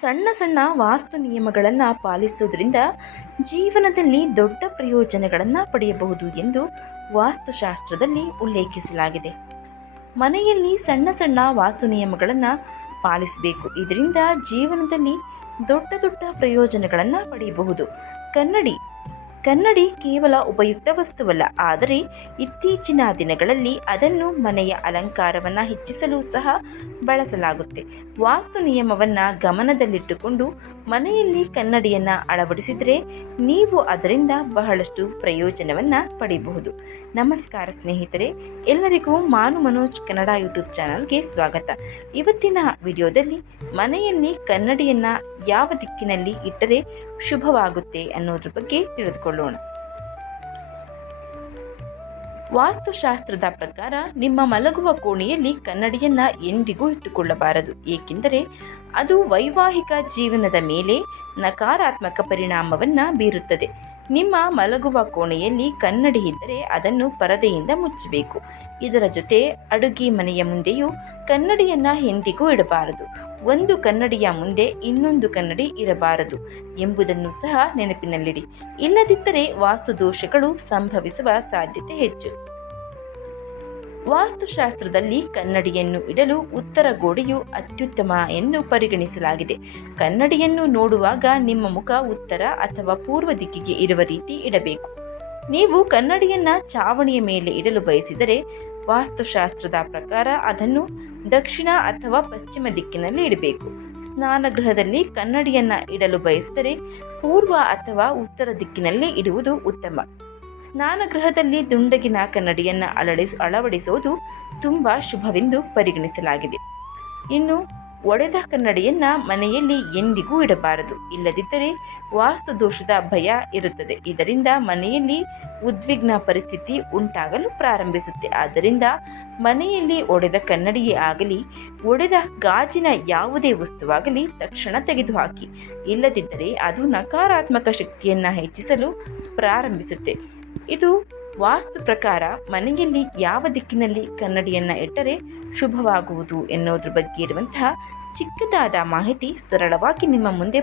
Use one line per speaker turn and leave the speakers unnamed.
ಸಣ್ಣ ಸಣ್ಣ ವಾಸ್ತು ನಿಯಮಗಳನ್ನು ಪಾಲಿಸುವುದರಿಂದ ಜೀವನದಲ್ಲಿ ದೊಡ್ಡ ಪ್ರಯೋಜನಗಳನ್ನು ಪಡೆಯಬಹುದು ಎಂದು ವಾಸ್ತುಶಾಸ್ತ್ರದಲ್ಲಿ ಉಲ್ಲೇಖಿಸಲಾಗಿದೆ. ಮನೆಯಲ್ಲಿ ಸಣ್ಣ ಸಣ್ಣ ವಾಸ್ತು ನಿಯಮಗಳನ್ನು ಪಾಲಿಸಬೇಕು. ಇದರಿಂದ ಜೀವನದಲ್ಲಿ ದೊಡ್ಡ ದೊಡ್ಡ ಪ್ರಯೋಜನಗಳನ್ನು ಪಡೆಯಬಹುದು. ಕನ್ನಡಿ ಕನ್ನಡಿ ಕೇವಲ ಉಪಯುಕ್ತ ವಸ್ತುವಲ್ಲ, ಆದರೆ ಇತ್ತೀಚಿನ ದಿನಗಳಲ್ಲಿ ಅದನ್ನು ಮನೆಯ ಅಲಂಕಾರವನ್ನು ಹೆಚ್ಚಿಸಲು ಸಹ ಬಳಸಲಾಗುತ್ತೆ. ವಾಸ್ತು ನಿಯಮವನ್ನು ಗಮನದಲ್ಲಿಟ್ಟುಕೊಂಡು ಮನೆಯಲ್ಲಿ ಕನ್ನಡಿಯನ್ನು ಅಳವಡಿಸಿದರೆ ನೀವು ಅದರಿಂದ ಬಹಳಷ್ಟು ಪ್ರಯೋಜನವನ್ನು ಪಡೆಯಬಹುದು ನಮಸ್ಕಾರ ಸ್ನೇಹಿತರೆ, ಎಲ್ಲರಿಗೂ ಮಾನು ಮನೋಜ್ ಕನ್ನಡ ಯೂಟ್ಯೂಬ್ ಚಾನಲ್ಗೆ ಸ್ವಾಗತ. ಇವತ್ತಿನ ವಿಡಿಯೋದಲ್ಲಿ ಮನೆಯಲ್ಲಿ ಕನ್ನಡಿಯನ್ನು ಯಾವ ದಿಕ್ಕಿನಲ್ಲಿ ಇಟ್ಟರೆ ಶುಭವಾಗುತ್ತೆ ಅನ್ನೋದ್ರ ಬಗ್ಗೆ ತಿಳಿದುಕೊಳ್ಳೋಣ ವಾಸ್ತುಶಾಸ್ತ್ರದ ಪ್ರಕಾರ ನಿಮ್ಮ ಮಲಗುವ ಕೋಣೆಯಲ್ಲಿ ಕನ್ನಡಿಯನ್ನ ಎಂದಿಗೂ ಇಟ್ಟುಕೊಳ್ಳಬಾರದು. ಏಕೆಂದರೆ ಅದು ವೈವಾಹಿಕ ಜೀವನದ ಮೇಲೆ ನಕಾರಾತ್ಮಕ ಪರಿಣಾಮವನ್ನು ಬೀರುತ್ತದೆ. ನಿಮ್ಮ ಮಲಗುವ ಕೋಣೆಯಲ್ಲಿ ಕನ್ನಡಿ ಇದ್ದರೆ ಅದನ್ನು ಪರದೆಯಿಂದ ಮುಚ್ಚಬೇಕು. ಇದರ ಜೊತೆ ಅಡುಗೆ ಮನೆಯ ಮುಂದೆಯೂ ಕನ್ನಡಿಯನ್ನು ಎಂದಿಗೂ ಇಡಬಾರದು. ಒಂದು ಕನ್ನಡಿಯ ಮುಂದೆ ಇನ್ನೊಂದು ಕನ್ನಡಿ ಇರಬಾರದು ಎಂಬುದನ್ನು ಸಹ ನೆನಪಿನಲ್ಲಿಡಿ. ಇಲ್ಲದಿದ್ದರೆ ವಾಸ್ತು ದೋಷಗಳು ಸಂಭವಿಸುವ ಸಾಧ್ಯತೆ ಹೆಚ್ಚು. ವಾಸ್ತುಶಾಸ್ತ್ರದಲ್ಲಿ ಕನ್ನಡಿಯನ್ನು ಇಡಲು ಉತ್ತರ ಗೋಡೆಯು ಅತ್ಯುತ್ತಮ ಎಂದು ಪರಿಗಣಿಸಲಾಗಿದೆ. ಕನ್ನಡಿಯನ್ನು ನೋಡುವಾಗ ನಿಮ್ಮ ಮುಖ ಉತ್ತರ ಅಥವಾ ಪೂರ್ವ ದಿಕ್ಕಿಗೆ ಇರುವ ರೀತಿ ಇಡಬೇಕು. ನೀವು ಕನ್ನಡಿಯನ್ನ ಚಾವಣಿಯ ಮೇಲೆ ಇಡಲು ಬಯಸಿದರೆ ವಾಸ್ತುಶಾಸ್ತ್ರದ ಪ್ರಕಾರ ಅದನ್ನು ದಕ್ಷಿಣ ಅಥವಾ ಪಶ್ಚಿಮ ದಿಕ್ಕಿನಲ್ಲಿ ಇಡಬೇಕು. ಸ್ನಾನಗೃಹದಲ್ಲಿ ಕನ್ನಡಿಯನ್ನ ಇಡಲು ಬಯಸಿದರೆ ಪೂರ್ವ ಅಥವಾ ಉತ್ತರ ದಿಕ್ಕಿನಲ್ಲಿ ಇಡುವುದು ಉತ್ತಮ. ಸ್ನಾನಗೃಹದಲ್ಲಿ ದುಂಡಗಿನ ಕನ್ನಡಿಯನ್ನು ಅಳಡಿಸ್ ಅಳವಡಿಸುವುದು ತುಂಬ ಶುಭವೆಂದು ಪರಿಗಣಿಸಲಾಗಿದೆ. ಇನ್ನು ಒಡೆದ ಕನ್ನಡಿಯನ್ನು ಮನೆಯಲ್ಲಿ ಎಂದಿಗೂ ಇಡಬಾರದು. ಇಲ್ಲದಿದ್ದರೆ ವಾಸ್ತು ದೋಷದ ಭಯ ಇರುತ್ತದೆ. ಇದರಿಂದ ಮನೆಯಲ್ಲಿ ಉದ್ವಿಗ್ನ ಪರಿಸ್ಥಿತಿ ಉಂಟಾಗಲು ಪ್ರಾರಂಭಿಸುತ್ತೆ. ಆದ್ದರಿಂದ ಮನೆಯಲ್ಲಿ ಒಡೆದ ಕನ್ನಡಿಯೇ ಆಗಲಿ, ಒಡೆದ ಗಾಜಿನ ಯಾವುದೇ ವಸ್ತುವಾಗಲಿ ತಕ್ಷಣ ತೆಗೆದುಹಾಕಿ. ಇಲ್ಲದಿದ್ದರೆ ಅದು ನಕಾರಾತ್ಮಕ ಶಕ್ತಿಯನ್ನು ಹೆಚ್ಚಿಸಲು ಪ್ರಾರಂಭಿಸುತ್ತೆ. ಇದು ವಾಸ್ತು ಪ್ರಕಾರ ಮನೆಯಲ್ಲಿ ಯಾವ ದಿಕ್ಕಿನಲ್ಲಿ ಕನ್ನಡಿಯನ್ನು ಇಟ್ಟರೆ ಶುಭವಾಗುವುದು ಎನ್ನುವುದ್ರ ಬಗ್ಗೆ ಇರುವಂತಹ ಚಿಕ್ಕದಾದ ಮಾಹಿತಿ ಸರಳವಾಗಿ ನಿಮ್ಮ ಮುಂದೆ